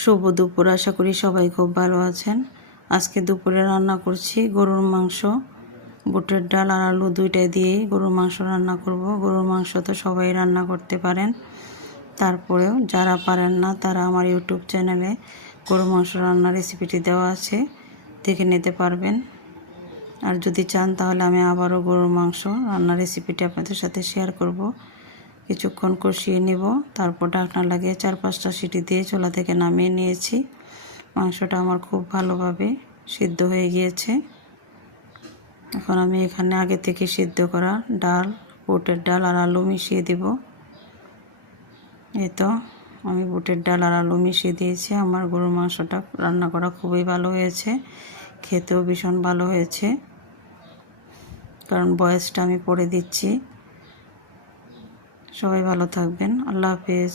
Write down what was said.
শুভ দুপুর। আশা করি সবাই খুব ভালো আছেন। আজকে দুপুরে রান্না করছি গরুর মাংস, বুটের ডাল আর আলু দুইটাই দিয়েই গরুর মাংস রান্না করব। গরুর মাংস তো সবাই রান্না করতে পারেন, তারপরেও যারা পারেন না তারা আমার ইউটিউব চ্যানেলে গরুর মাংস রান্নার রেসিপিটি দেওয়া আছে, দেখে নিতে পারবেন। আর যদি চান তাহলে আমি আবারও গরুর মাংস রান্নার রেসিপিটি আপনাদের সাথে শেয়ার করব। কিছুক্ষণ কষিয়ে নেব, তারপর ঢাকনা লাগিয়ে 4-5টা সিটি দিয়ে চুলা থেকে নামিয়ে নিয়েছি। মাংসটা আমার খুব ভালোভাবে সিদ্ধ হয়ে গিয়েছে। এখন আমি এখানে আগে থেকে সিদ্ধ করা ডাল, বুটের ডাল আর আলু মিশিয়ে দিব। এই তো আমি বুটের ডাল আর আলু মিশিয়ে দিয়েছি। আমার গরুর মাংসটা রান্না করা খুবই ভালো হয়েছে, খেতেও ভীষণ ভালো হয়েছে, কারণ বয়েসটা আমি পরে দিচ্ছি। সবাই ভালো থাকবেন। আল্লাহ হাফেজ।